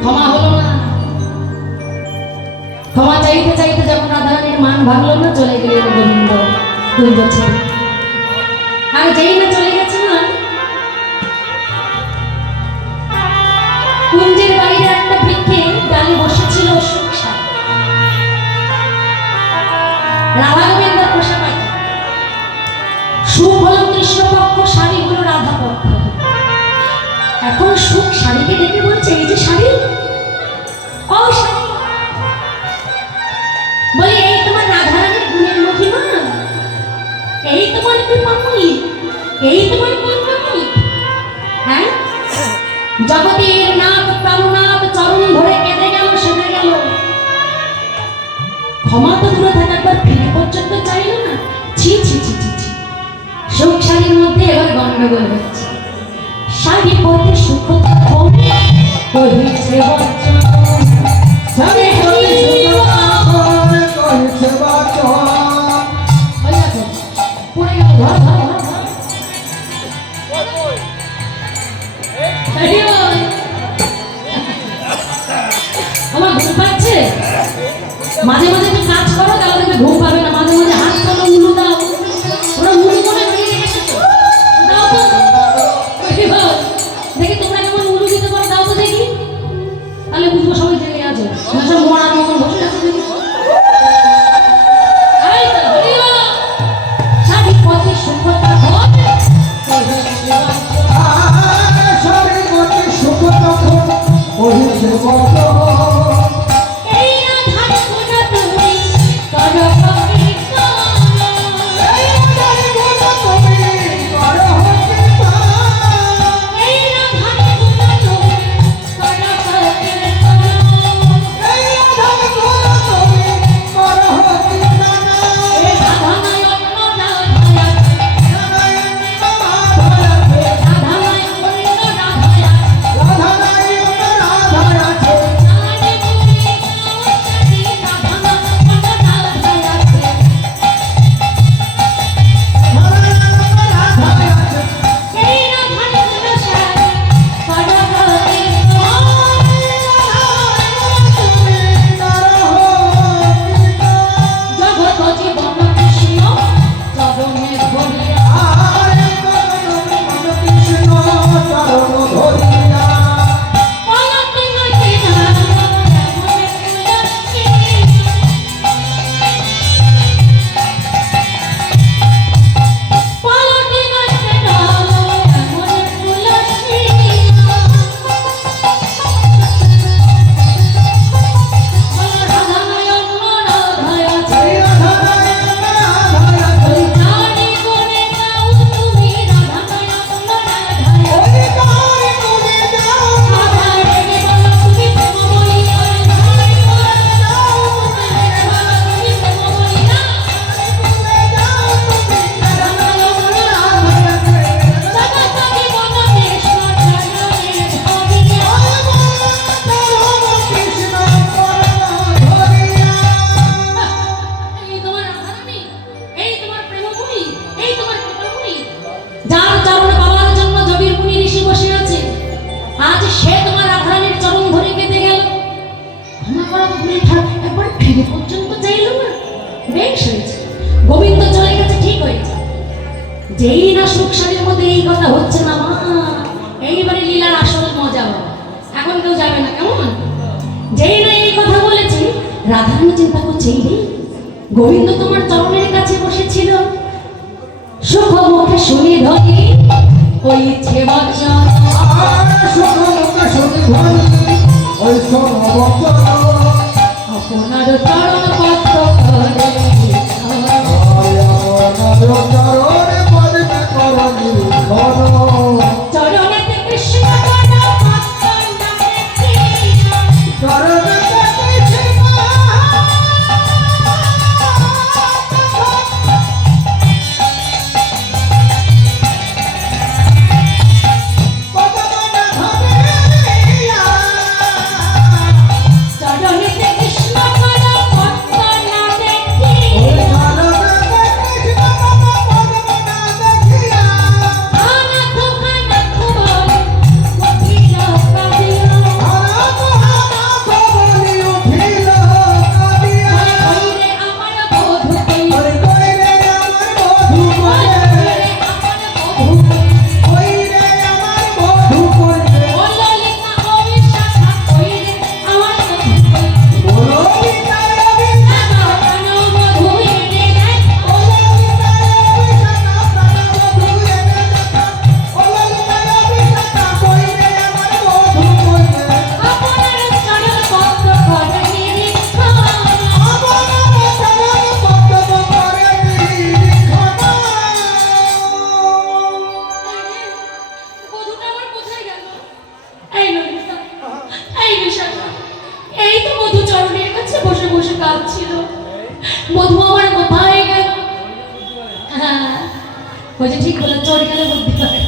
ক্ষমা হলো না। ক্ষমা চাইতে চাইতে যখন রাধারানীর মান ভাঙলো না, চলে গেলেন গোবিন্দ কুঞ্জ ছেড়ে। আর যেই না চলে গেছে না, কুঞ্জের বাইরে একটা বৃক্ষে ডালে বসেছিল সুখসা। রাধা গোবিন্দ পোষা পাখি। সুখ হলো কৃষ্ণপক্ষ, শাড়ি হলো রাধা পক্ষ। এখন সুখ শাড়িকে ডেকে বলছে, এই যে শাড়ি, ও শাড়ি, বলি এই তোমার রাধারানীর গুণের মহিমা, এই তোমার কৃপাময়ী, এই তোমার কৃপাময়ী। হ্যাঁ, জগতের নাথ প্রাণনাথ চরণ ধরে কেঁদে গেল, সেদে গেল। ক্ষমা তো দূরে থাকা, একবার ফিরে পর্যন্ত চাইল না। ছি ছি ছি ছি ছি। সুখ শাড়ির মধ্যে এবার গন্ডগোল হচ্ছে। শাড়ি পথে সুখ কহিছে বচন, শাড়ি পথে সুখ কহিছে বচন। হইয়াছে, পড়ে গেল, ধর ধর ধর ধর। আমার ঘুম পাচ্ছে। মাঝে মাঝে একটু কাজ করো, তাহলে দেখবে ঘুম পাবে না। মাঝে মাঝে হাত তোলো, উলু দাও। ওরা উলু করে বেরিয়ে গেছে, দাও তো দেখি তোমরা কেমন উলু দিতে পারো, দাও তো দেখি, তাহলে বুঝবো সবাই জেগে আছে। সব মরার মতন বসে আছে দেখি। শাড়ি পথে সুখতা হয়, শাড়ি পথে সুখতা এই রাধার গুণ তুমি করো গোবিন্দ চলে গেছে, ঠিক হয়েছে। যেই না সুখ শাড়ির মধ্যে এই কথা হচ্ছে না, মা এইবারে লীলার আসল মজা হবে, এখন কেউ যাবে না, কেমন? যেই না এই কথা বলেছি, রাধারানী চিন্তা করছে, এই রে গোবিন্দ তোমার চরণের কাছে বসেছিল, সুখ মুখে শুনি ধরি হইছে বচন, সুখ মুখে শুনি ধরি হইছে বচন, আপনার চরণ পদ্ম করে চরণেতে কৃষ্ণ ছিল, মধু আমার কোথায় গেল? হ্যাঁ বলছে ঠিক বলে, চোর গেলে বুদ্ধি পারে।